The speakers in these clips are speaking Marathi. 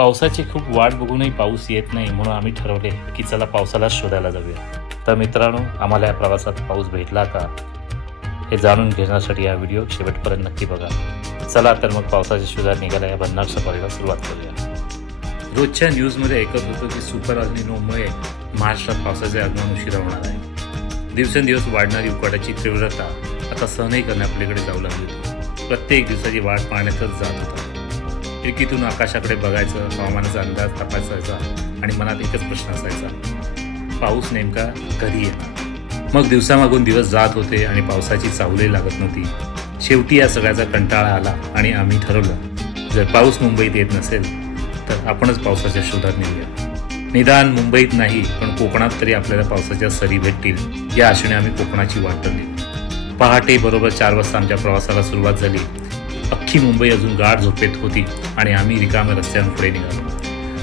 पावसाची खूप वाट बघूनही पाऊस येत नाही, म्हणून आम्ही ठरवले की चला पावसाला शोधायला जाऊया. तर मित्रांनो, आम्हाला या प्रवासात पाऊस भेटला का हे जाणून घेण्यासाठी हा व्हिडिओ शेवटपर्यंत नक्की बघा. चला तर मग पावसाच्या शोधात निघायला या भन्नाट सफारीला सुरुवात करूया. रोजच्या न्यूजमध्ये ऐकत होतो की सुपर अल्निनोमुळे महाराष्ट्रात पावसाचे आगमन उशिरा होणार आहे. दिवसेंदिवस वाढणारी उकाड्याची तीव्रता आता सहनही करणे आपल्याकडे जाऊ लागली होती. प्रत्येक दिवसाची वाट पाहण्यातच जात होता. खिडकीतून आकाशाकडे बघायचं, हवामानाचा अंदाज तपासायचा आणि मनात एकच प्रश्न असायचा, पाऊस नेमका कधी येणार. मग दिवसामागून दिवस जात होते आणि पावसाची चाहुलही लागत नव्हती. शेवटी या सगळ्याचा कंटाळा आला आणि आम्ही ठरवलं, जर पाऊस मुंबईत येत नसेल तर आपणच पावसाच्या शोधात निघूया. निदान मुंबईत नाही पण कोकणात तरी आपल्याला पावसाच्या सरी भेटतील या आशेने आम्ही कोकणाची वाट धरली. पहाटे बरोबर 4 वाजता आमच्या प्रवासाला सुरुवात झाली. अख्खी मुंबई अजून गाढ झोपेत होती आणि आम्ही रिकाम्या रस्त्यानं पुढे निघालो.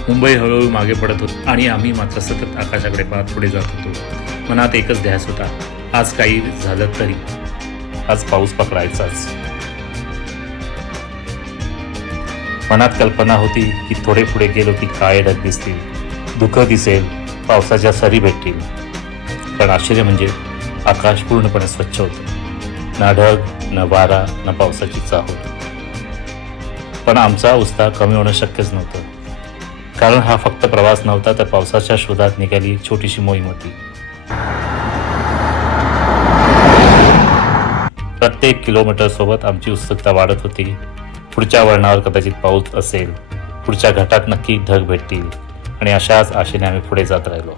मुंबई हळूहळू मागे पडत होती आणि आम्ही मात्र सतत आकाशाकडे पाहत पुढे जात होतो. मनात एकच ध्यास होता, आज काही झालं तरी आज पाऊस पकडायचाच. मनात कल्पना होती की थोडे पुढे गेलो की काळे ढग दिसतील, धुकं दिसेल, पावसाच्या सरी भेटतील. पण आश्चर्य म्हणजे आकाश पूर्णपणे स्वच्छ होतं. ना ढग, न वारा, न पावसाची चाहूल. पण आमचा उत्साह कमी होणं शक्यच नव्हतं, कारण हा फक्त प्रवास नव्हता तर पावसाच्या शोधात निघाली एक छोटीशी मोहीम होती. प्रत्येक किलोमीटर सोबत आमची उत्सुकता वाढत होती. पुढच्या वळणावर कदाचित पाऊस असेल, पुढच्या घाटात नक्की ढग भेटतील आणि अशाच आशेने आम्ही पुढे जात राहिलो.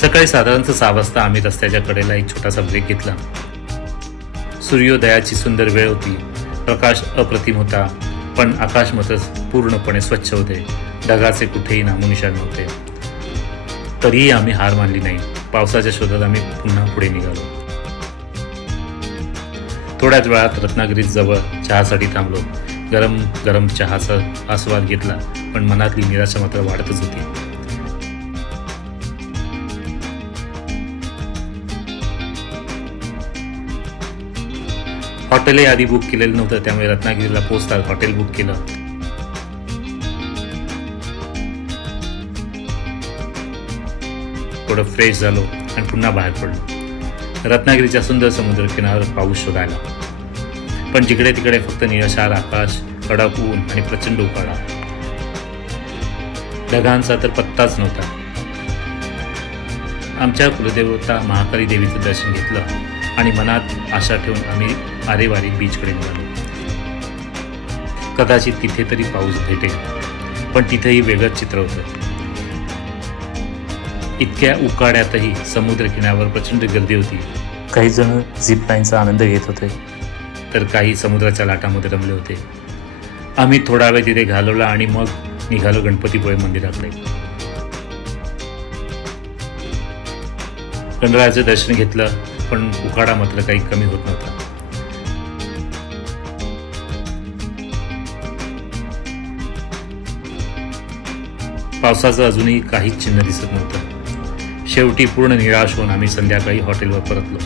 सकाळी साधारणतः 6 वाजता आम्ही रस्त्याच्या कडेला एक छोटासा ब्रेक घेतला. सूर्योदयाची सुंदर वेळ होती. प्रकाश अप्रतिम होता, पण आकाश मात्र पूर्णपणे स्वच्छ होते. ढगाचे कुठेही नामोनिशाण नव्हते. तरीही आम्ही हार मानली नाही. पावसाच्या शोधात आम्ही पुन्हा पुढे निघालो. थोड्याच वेळात रत्नागिरीत जवळ चहासाठी थांबलो. गरम गरम चहाचा आस्वाद घेतला, पण मनातली निराशा मात्र वाढतच होती. हॉटेलही आधी बुक केलेलं नव्हतं, त्यामुळे रत्नागिरीला पोहोचताच हॉटेल बुक केलं. थोडं फ्रेश झालो आणि पुन्हा बाहेर पडलो. रत्नागिरीच्या सुंदर समुद्र किनाऱ्यावर पाऊस शोधायला. पण जिकडे तिकडे फक्त निळाशार आकाश, कडक ऊन आणि प्रचंड उकाडा. ढगांचा तर पत्ताच नव्हता. आमच्या कुलदेवता महाकाली देवीचं दर्शन घेतलं आणि मनात आशा ठेवून आम्ही आरेवारी बीचकडे निघालो. कदाचित तिथे तरी पाऊस भेटेल, पण तिथेही वेगळंच चित्र होतं. इतक्या उकाड्यातही समुद्र किनाऱ्यावर प्रचंड गर्दी होती. काही जण झिप लाईनचा आनंद घेत होते, तर काही समुद्राच्या लाटांमध्ये रमले होते. आम्ही थोडा वेळ तिथे घालवला आणि मग निघालो गणपतीपुळे मंदिराकडे. गणरायाचं दर्शन घेतलं, पण उकाडा मात्र काही कमी होत नव्हता. पावसाचं अजूनही काहीच चिन्ह दिसत नव्हतं. शेवटी पूर्ण निराश होऊन आम्ही संध्याकाळी हॉटेलवर परतलो.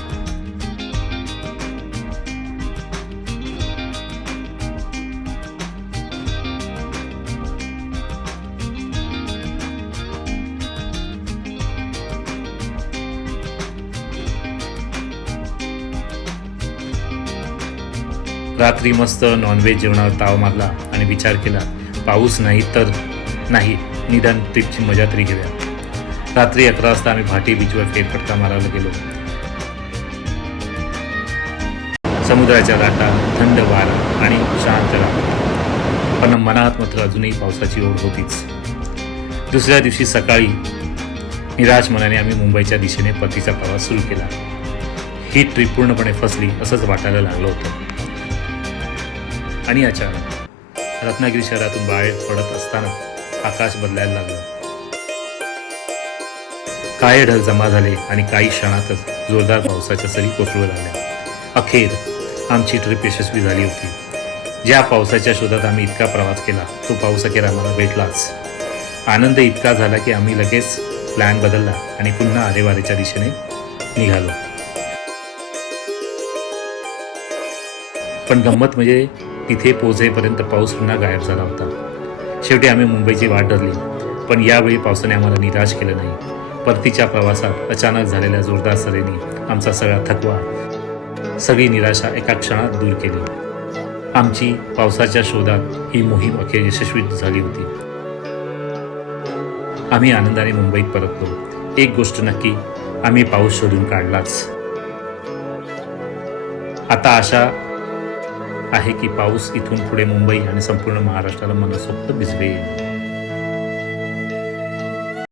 रात्री मस्त नॉनव्हेज जेवणावर ताव मारला आणि विचार केला, पाऊस नाही तर नाही, निदान ट्रिपची मजा तरी घेऊया. रात्री 11 वाजता आम्ही भाटी बीचवर फेरफटका मारायला गेलो. समुद्राच्या लाटा, थंड वारा आणि शांत रात्र, पण मनात मात्र अजूनही पावसाची ओढ होतीच. दुसऱ्या दिवशी सकाळी निराश मनाने आम्ही मुंबईच्या दिशेने परतीचा प्रवास सुरू केला. ही ट्रिप पूर्णपणे फसली असंच वाटायला लागलं होतं. आणि अचानक रत्नागिरी शहरातून बाहेर पडत असताना आकाश बदलायला लागलं. काळे ढग जमा झाले आणि काही क्षणातच जोरदार पावसाच्या सरी कोसळू लागल्या. अखेर आमची ट्रिप यशस्वी झाली होती. ज्या पावसाच्या शोधात आम्ही इतका प्रवास केला, तो पाऊस अखेर आम्हाला भेटलाच. आनंद इतका झाला की आम्ही लगेच प्लॅन बदलला आणि पुन्हा आरेवारीच्या दिशेने निघालो. पण गंमत म्हणजे तिथे पोहोचेपर्यंत पाऊस पुन्हा गायब झाला होता. शेवटी आम्ही मुंबईची वाट धरली, पण यावेळी पावसाने आम्हाला निराश केलं नाही. परतीच्या प्रवासात अचानक झालेल्या जोरदार सरीने आमचा सगळा थकवा, सगळी निराशा एका क्षणात दूर केली. आमची पावसाच्या शोधात ही मोहीम अखेर यशस्वी झाली होती. आम्ही आनंदाने मुंबईत परतलो. एक गोष्ट नक्की, आम्ही पाऊस शोधून काढलाच. आता आशा आहे की पाऊस इथून पुढे मुंबई आणि संपूर्ण महाराष्ट्राला मनसोक्त भिजवेल.